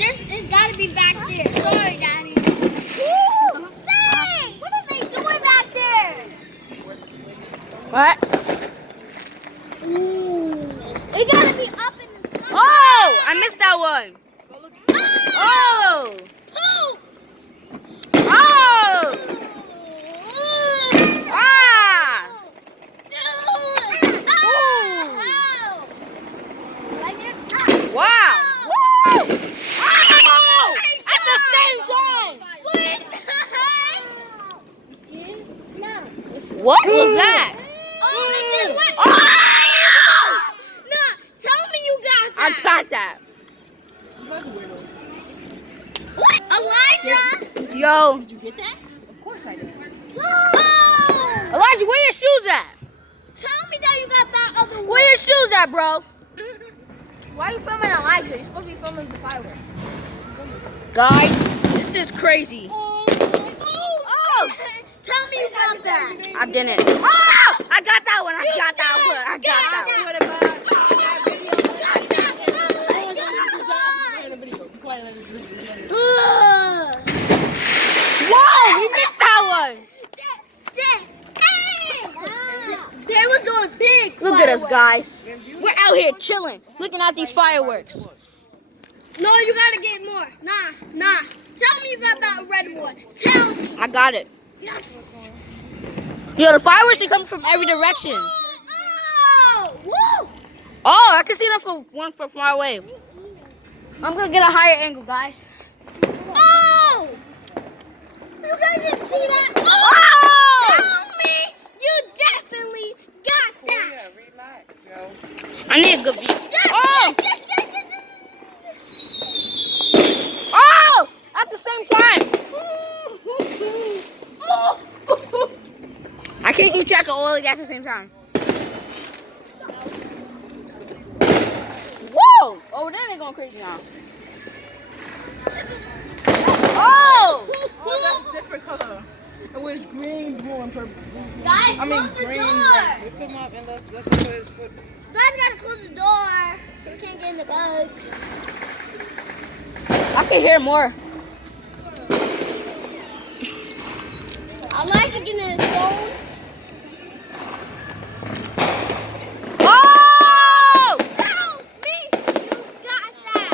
It's gotta be back there. Sorry, Daddy. Woo! Dang! What are they doing back there? What? Ooh. It gotta be up in the sky. Oh! I missed that one. Oh! Poop! Oh! Ooh. Ah! Wow! Woo! Oh! At the same time! What was that? Oh, it just went. Oh! Nah, tell me you got I that. got that. What? Elijah? Yo. Did you get that? Of course I did. Oh! Elijah, where your shoes at? Tell me that you got that other one. Where your shoes at, bro? Why are you filming Elijah? You're supposed to be filming the fireworks. Guys, this is crazy. Oh! Tell me you got that. I didn't. Oh! I got that one. I got that one. I got that one. Whoa! We missed that one. They were doing big. Look at us, guys. We're out here chilling, looking at these fireworks. No, you gotta get more. Nah. Tell me you got that red one. Tell me. I got it. Yes. Yo, the fireworks are coming from every direction. Oh! Woo! Oh, I can see them from far away. I'm gonna get a higher angle, guys. Oh! You guys didn't see that? Oh! Tell me you definitely got that. Yeah, relax, yo. I need a good view. Yes, Oh! yes. Oh! At the same time. Oh! I can't keep track of all of it at the same time. Whoa! Oh, then they're going crazy now. Oh! Oh, that's a different color. It was green, blue, and purple. Guys, I mean, close the green. door. Lift him up and let's put his foot. Guys, gotta close the door so we can't get in the bugs. I can hear more. I like to get in his phone. Oh! Tell me you got that.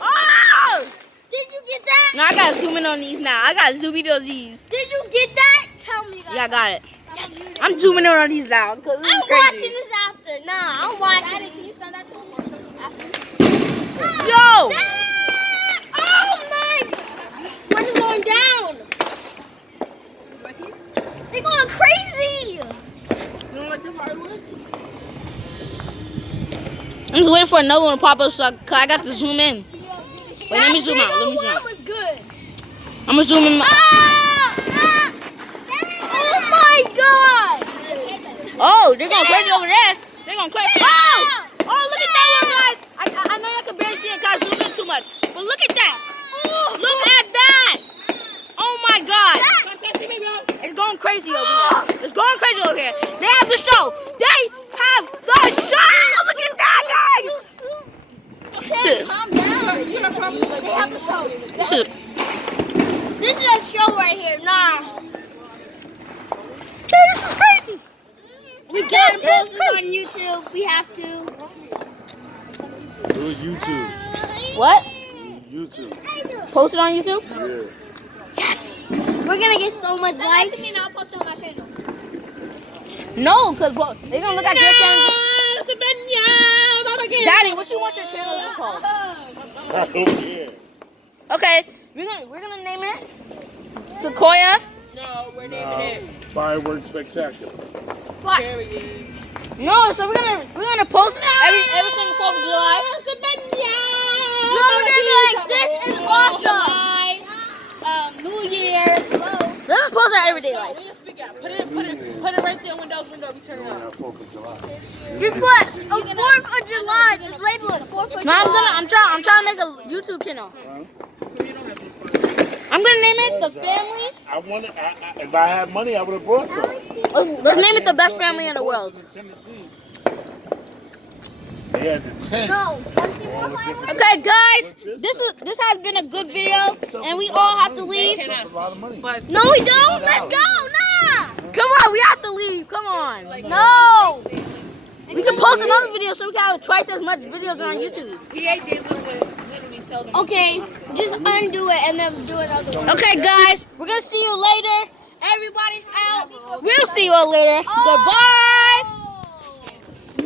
Oh! Did you get that? No, I gotta zoom in on these now. I gotta zoom in on these. Did you get that? Tell me you got Yeah, I that. got it. I'm zooming in on these now because this is I'm crazy. watching this after. Nah, I'm watching. Daddy, can you send that to me? Yo! Oh my! When is going down? They're going crazy. You don't like the fireworks? I'm just waiting for another one to pop up so I got to zoom in. Wait, let me zoom out. Let me zoom out. Was good. I'm gonna zoom in. Oh my God! Oh, they're going crazy over there. They're going crazy. Oh! Oh, look at that one, guys. I know y'all can barely see it because I zoomed in too much. But look at that. Look at that. Oh my God. It's going crazy over here. It's going crazy over here. They have the show. They have the show. Look at that, guys. Okay, calm down. You have problems? They have the show. This is This is a show right here. Nah. this is crazy. We gotta post it on YouTube. We have to. Do YouTube. What? YouTube. Post it on YouTube? Yeah. We're gonna get so much likes. I'll post it on my channel. No, because they're going to look at your channel. Daddy, what you want your channel to be called? I don't care. Okay, we're gonna name it Sequoia. No, we're naming it. Fireworks spectacular. Period. No, so we're gonna post every single 4th of July. No, we're gonna be like, this is awesome. New Year's. Hello. Let's just post our everyday So, life. when you speak out, put it right there. Window. We turn it off. 4th of July. Just put 4th of July. Just label it 4th of No, July. I'm trying to make a YouTube channel. So you don't have to. I'm gonna name it The Family. I wanted. If I had money, I would have bought some. Let's name it The Best Family in the World. Tennessee. They had the tent. No. Okay, guys, this has been a good video, and we all have to leave. That's a lot of money. But No, we don't. Let's go. Nah. Come on, we have to leave. Come on. No. We can post another video so we can have twice as much videos on YouTube. PA did literally sell them. Okay, just undo it and then do another one. Okay, guys, we're gonna see you later. Everybody's out. We'll see you all later. Goodbye.